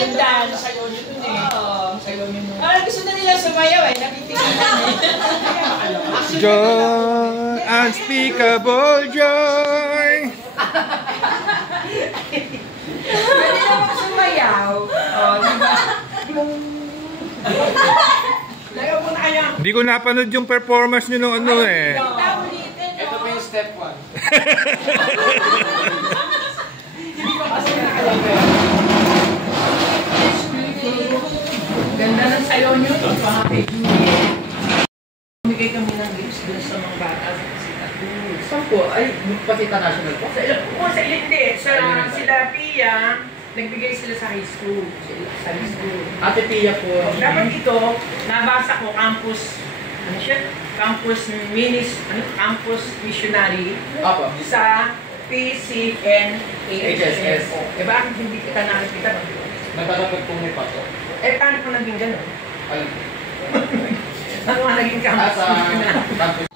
yung dance. Sayo nyo dun eh. Oo, sayo nyo dun. Gusto na nila sumayaw eh, napitinginan eh. Joy, unspeakable joy. Pwede naman sumayaw. Oo, diba? Layo mo na kaya. Hindi ko napanood yung performance nyo nung ano eh. Ito pa yung step 1. Hindi ko kasi nakalagay. Ganda ng sayo nyo. Mga kay Juliet. Bumigay kami ng gifts dun sa mga bata. Saan po? Ay, Pasita National po? Sa hindi. Sila Pia, nagbigay sila sa high school. Sa high school. Ate Pia po. Dapat ito, nabasa ko, campus, ano siya? Campus Campus Missionary. Apo. Sa PCNHSS. Eh bakit hindi kita nakikita? Nagtatapag po may pato. Eh paano ko naging gano'n? Ay. Ano nga naging campus missionary? Campus.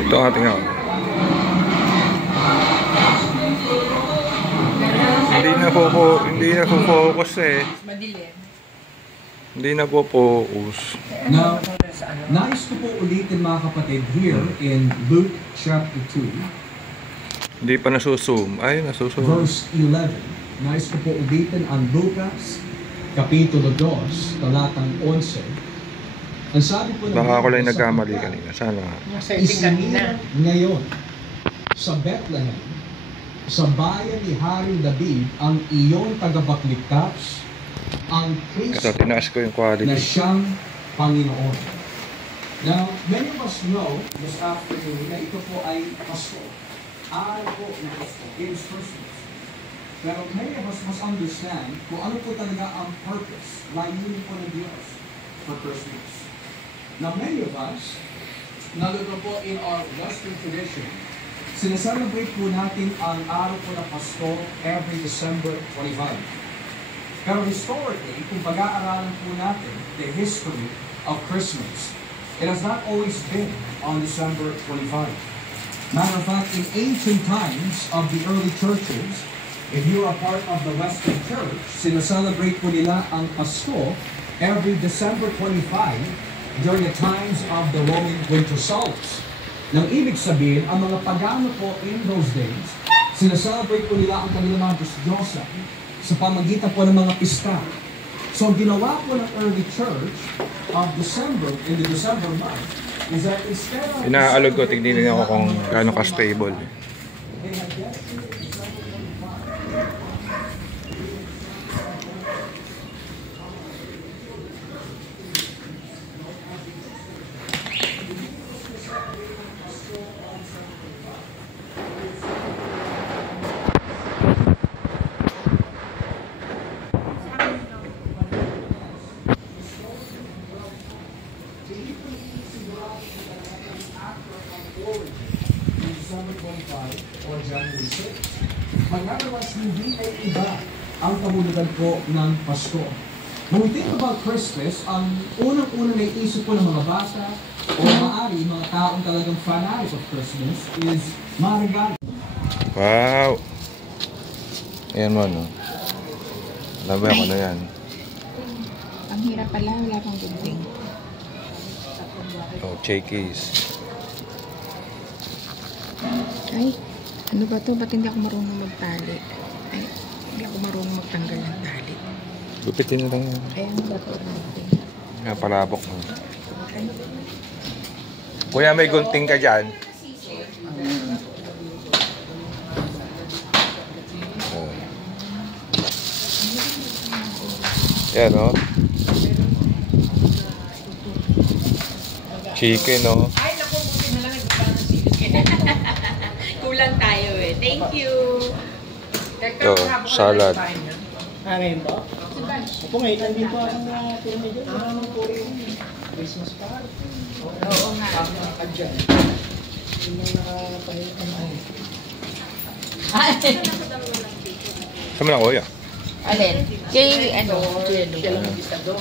Ito ang ating ako. Hindi na po focus eh. Madilim. Hindi na po focus. Now, nais ko po ulitin mga kapatid here in Luke chapter 2. Hindi pa nasuzoom. Ay, nasuzoom. Verse 11. Nais ko po ulitin ang Lucas kapitulo 2, talatang 11. Ang sabi po Baka ako lang nagkamali kanina. Sana. Isinira ngayon sa Bethlehem, sa bayan ni Haring David, ang iyong tagapagligtas, ang Kristo Ito, tinaas ko yung quality. na siyang Panginoon. Now, many of us know this afternoon na ito po ay Pasko. Araw po ng Pasko. It is Christmas. Pero many of us must understand kung ano po talaga ang purpose, layunin po ng Diyos for Christmas. Now, many of us, nalito po in our Western tradition, sineselebrate po natin ang araw po ng Pasko every December 25. Pero historically, kung pag-aaralan po natin the history of Christmas, it has not always been on December 25. Matter of fact, in ancient times of the early churches, if you are part of the Western Church, sineselebrate po nila ang Pasko every December 25 during the times of the Roman winter solstice. Nang ibig sabihin, ang mga pagano po in those days, sineselebrate po nila ang kanilang mga Diyos-Diyosan sa pamagitan po ng mga pista. So, ginawa po ng early church of December, in the December month, is that instead of... Inaalog ko, tignan niyo ako kung gaano ka-stable. They had dedicated December 25. Or January 6. Magkakawas hindi ay iba ang kahulugan po ng Pasko. When we think about Christmas, ang unang-unang naiisip po ng mga bata o maaari mga taong talagang fanatic of Christmas is marigali. Wow! Ayan mo, no? Labi ako na yan. Ang hirap pala, wala pang gunting. Oh, chekies. Ay, ano ba to? Ba't hindi ako marunong magtali? Ay, hindi ako marunong magtanggal ng tali. Gupitin na lang yan. Ay, ano ba to? Gunting. Palabok mo. Kuya, may gunting ka dyan. Oh. Yan, no? Chicken, no? Ay, naku, buti na lang nagbiba ng chicken. Kulang tayo eh. Thank you. Ito, salad. Ngayon ba? Opo, ngayon nandito ang firme dyan. Po yung Christmas party. Oo nga. Kadyan. Kami na kuya. Alin? Kay, ano? Siya lang mag-isa doon.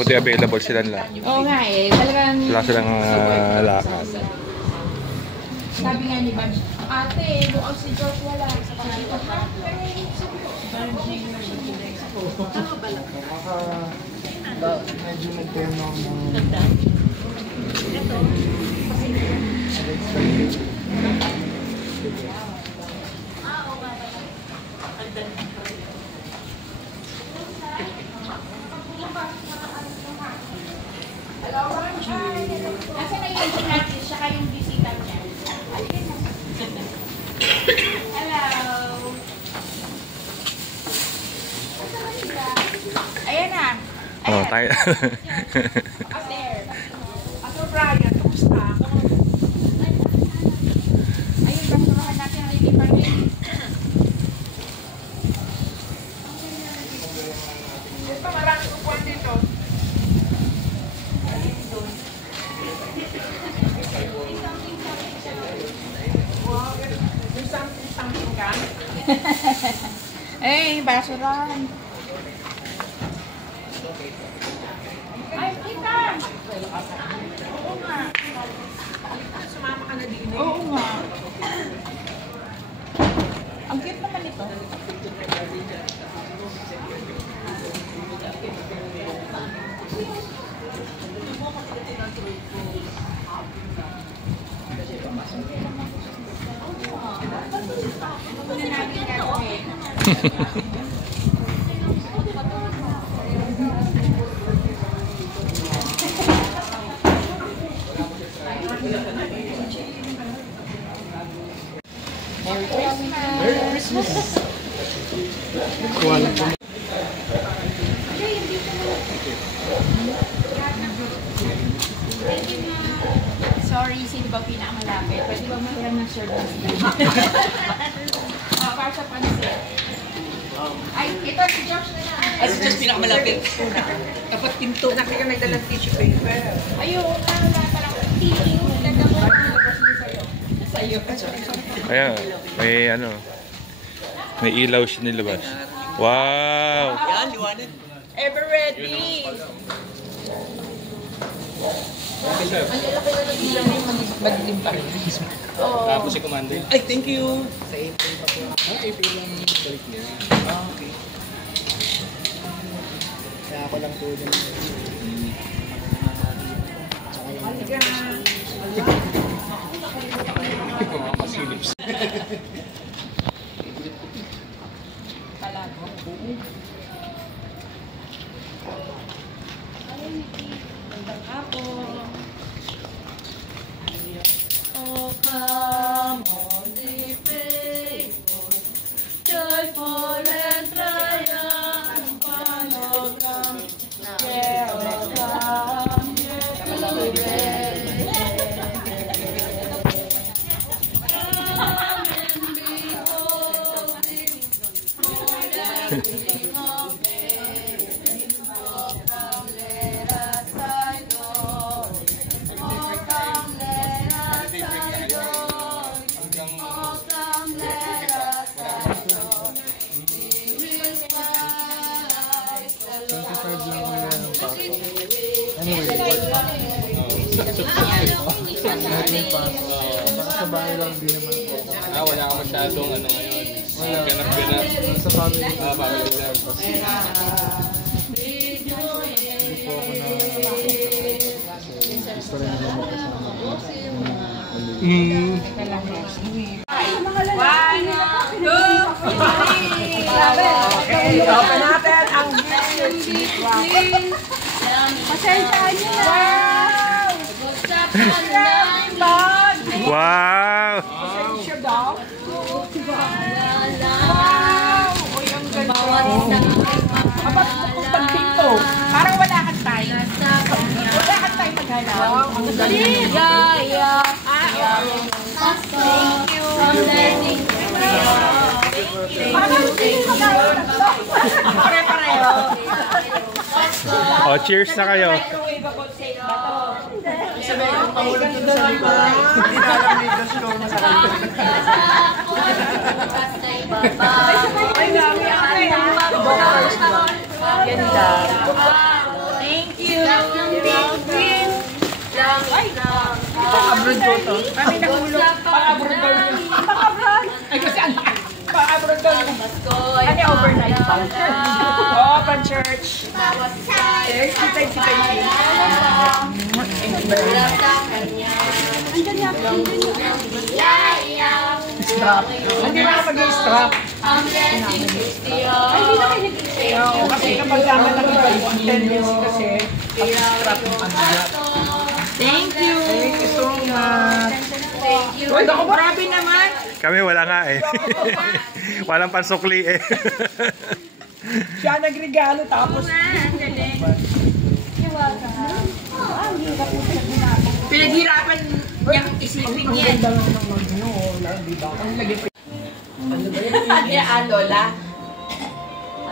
Buti available sila nila. Oo nga eh. Talagang, Wala silang lakad. sabi nga ni Babs, ate, mukhang si George wala. Sa dito. Medyo nag-turn on ng... Asa na yung natin, siya yung bisita niya. Hello! Ayan na. Oh, tayo. Up there. Ako, Brian, kamusta? Ayun, basuhan natin ang lady pa rin. Ito, maraming upuan dito. Yung something ka? Eh, basuran. Ay, kita! Oo nga. Sumama ka na din eh. Oo nga. Ang cute naman ito. Ano na namin gagawin? Merry Christmas! Kuwala po. Sorry, sino ba pinakamalapit? Pwede ba mahiram ng service? Para sa pansit. Ay, ito si Josh na lang. Ay, just pinakamalapit. Dapat pinto. Nakita ka nagdalang tissue paper. Ayun, wala palang tissue. Ganda mo. Sa'yo. Ayan, may ano. May ilaw siya nilabas. Wow! Yan, liwanag. Ever ready. Madilim pa rin. Tapos si Commander. Ay, thank you. Sa April pa po. Ah, April lang balik niya. Ah, okay. Kaya ako lang po din. Tsaka yung mga masilips. Talago. Oh, come on, the faithful, joyful and triumphant, oh, come, carol, come, come and behold the King of Kings, oh, come, let us adore. Oh, come, let us adore. Oh, come, let us adore. He will Christ the Lord. Anyway, lahat may pass. Baka sa bahay lang din naman po. Wala ka masyadong ano ngayon. Wala. Ganap-ganap. Sa family. Family life. Hindi po ako na gusto rin naman magkasama. One, two, three. Okay, open natin ang Pasensyahan niyo na. Wow! Wow! siya daw. Bawat isang Apat pupuntang dito. Parang wala kang time. Wala kang time maghanap. Ang galing. ligaya. Thank you. From learning to Parang hindi ko maghanap. Pare-pareho. Oh, cheers na kayo. Microwavable safe ba to? sabihin, mahulog ko sa likod. Hindi na alam ni Diyos ko na sa Ay, dami ang ganda. Thank you. Pang-abroad ko to. Kami nahulog. Pang-abroad daw yun. Pang-abroad? Ay, kasi ano? Pang-abroad daw yun. Ano yung overnight pa? Oh, pan-church. Church, sipay-sipay. Strap. Hindi na mag-strap. Kasi kapag tama na ba yung tendency kasi, strap yung pang-strap. Thank you. Thank you so much. Thank you. Uy, ako grabe naman. Kami wala nga eh. Walang pansukli eh. Siya nagregalo tapos Pinaghirapan niyang isipin yan. ang ganda lang ng mag-no, di ba? Ang lagi pa. Ano ba yan? Lola.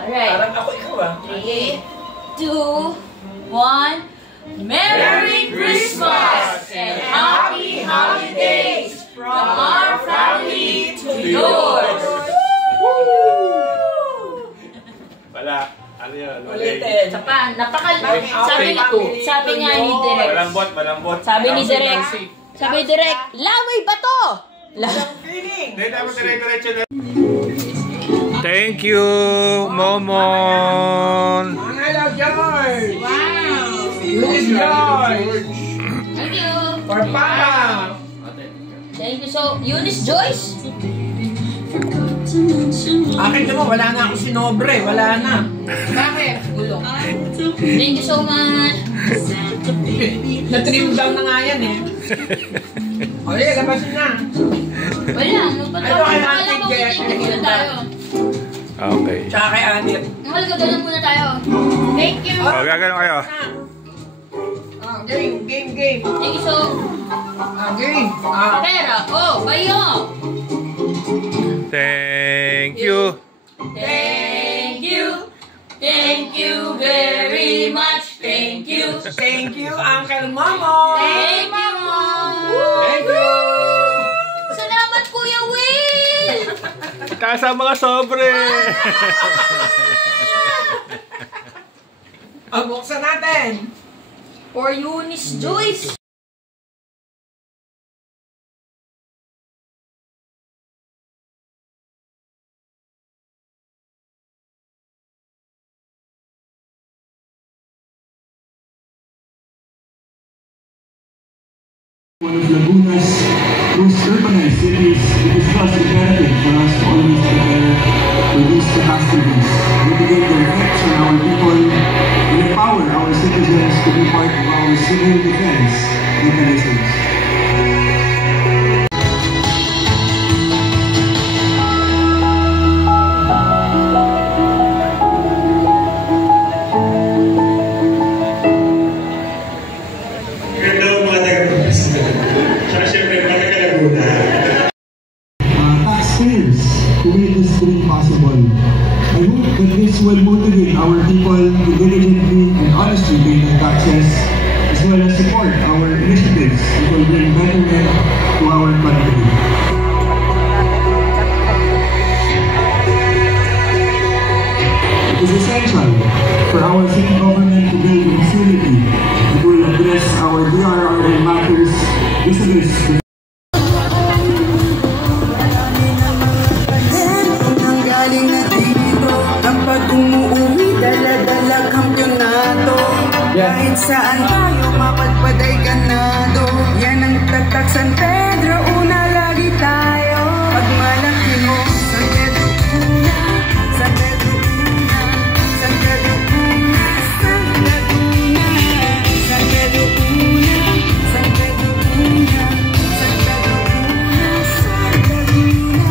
Alright. Parang ako ikaw ah. 3, 2, 1. Merry Christmas and Happy Holidays from our family to yours. Wala. Ano yun? Ulitin. Sabi nga ni Direk. Malambot, malambot. Sabi ni Direk. Sabi ni Direk, laway ba to? Hindi, dapat dire-diretso na. Thank you, Momon. Hello, George! Wow. Luis George! Thank you. For Papa! Thank you so, Eunice Joyce. Akin naman, wala na ako sinobre. Wala na. Bakit? Gulong. Thank you so much. Na-trim down na nga yan eh. O, yeah, labasin na. Wala, ano ba Ito kay Auntie Alam mo, Jet. thank you tayo. Okay. Tsaka kay Anit. Mahalaga muna tayo. Thank you. O, gagano kayo. Game, game, game. Thank you so. Game. Pera. Oh, bayo. Thank you. Thank you. Thank you very much. Thank you. Thank you, Uncle Momo. Thank you. Thank you. Salamat, Kuya Will. Taas ang mga sobre. Buksan natin. For Eunice Joyce. One of Laguna's most urbanized cities, it is thus imperative for us to always prepare for these catastrophes, mitigate the effects on our people, and empower our citizens to be part of our civil defense mechanisms. Taxpayers who made this dream possible. I hope that this will motivate our people to diligently and honestly pay their taxes, as well as support our initiatives that will bring betterment to our country. It is essential for our city government to build a facility that will address our DRRL matters vis-a-vis kahit saan tayo mapagpaday ganado. Yan ang tatak San Pedro, una lagi tayo. Pag malaki mo, San Pedro una, San Pedro una, San Pedro una, San Pedro una, San Pedro una, San Pedro una, San Pedro una, San Pedro una.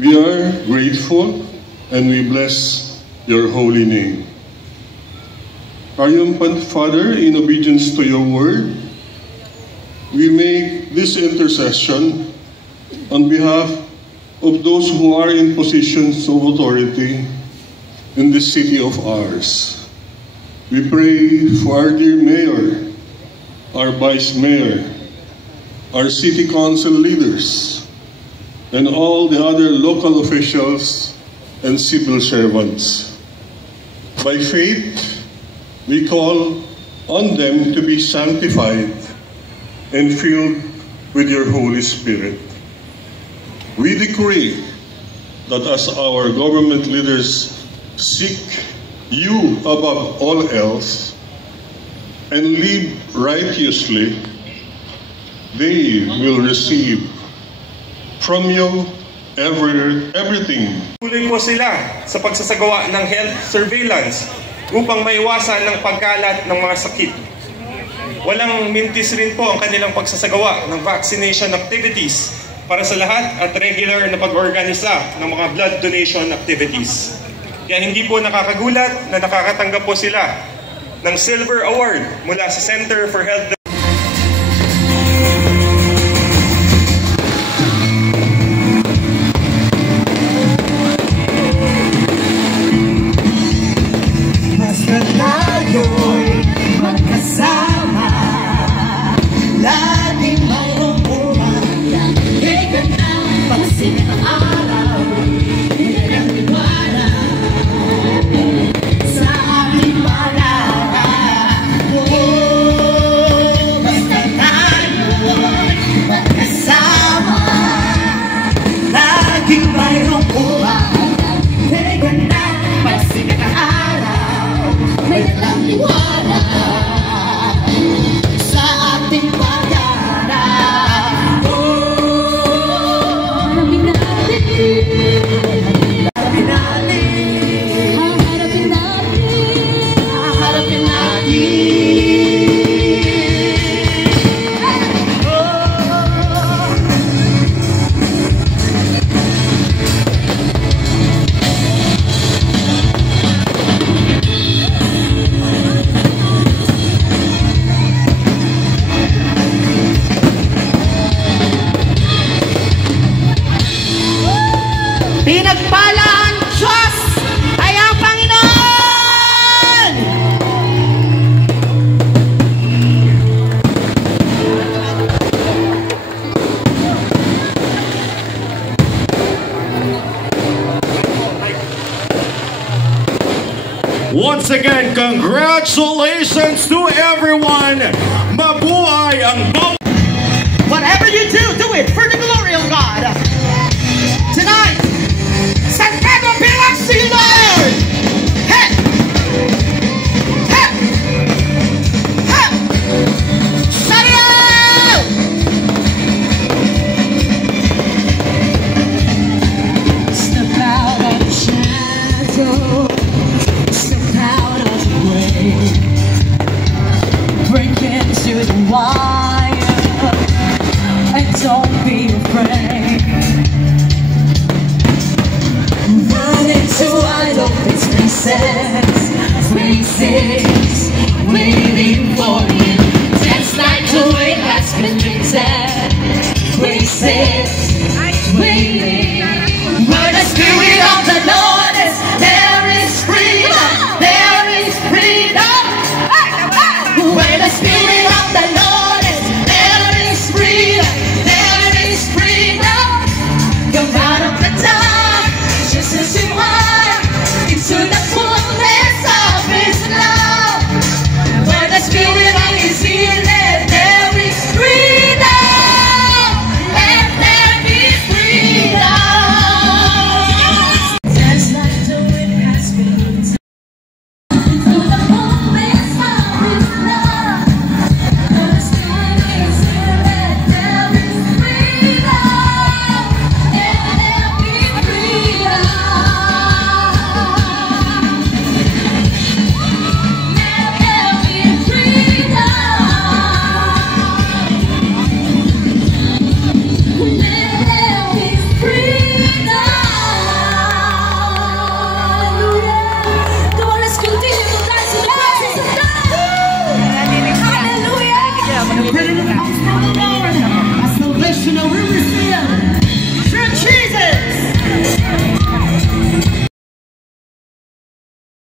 We are grateful and we bless your holy name. Triumphant Father, in obedience to your word, we make this intercession on behalf of those who are in positions of authority in this city of ours. We pray for our dear mayor, our vice mayor, our city council leaders, and all the other local officials and civil servants. By faith, we call on them to be sanctified and filled with your Holy Spirit. We decree that as our government leaders seek you above all else and live righteously, they will receive from you everything. Tuloy po sila sa pagsasagawa ng health surveillance upang maiwasan ng pagkalat ng mga sakit. Walang mintis rin po ang kanilang pagsasagawa ng vaccination activities para sa lahat at regular na pag-organisa ng mga blood donation activities. Kaya hindi po nakakagulat na nakakatanggap po sila ng Silver Award mula sa Center for Health. Basta tayo'y magkasama, laging mayroong umaga. Ikan ang pagsikat ng araw, ikan ang liwanag sa aming panahon. Basta tayo'y magkasama, laging mayroong umaga. Ikan ang pagsikat ng araw, may dalang liwanag sa ating pagdaraan. Harapin natin, harapin natin, harapin natin, harapin natin. Pinagpalaan Diyos ay ang Panginoon! Once again, congratulations to everyone! Mabuhay ang Whatever you do, do it for the glory of God. Tonight, San Pedro belongs to you, Lord. Hey! Hey! Hey! Shut it out! Step out of the shadow, step out of the way, break into the wire, and don't be afraid. Run into wide open spaces, places waiting for you. Dance like the way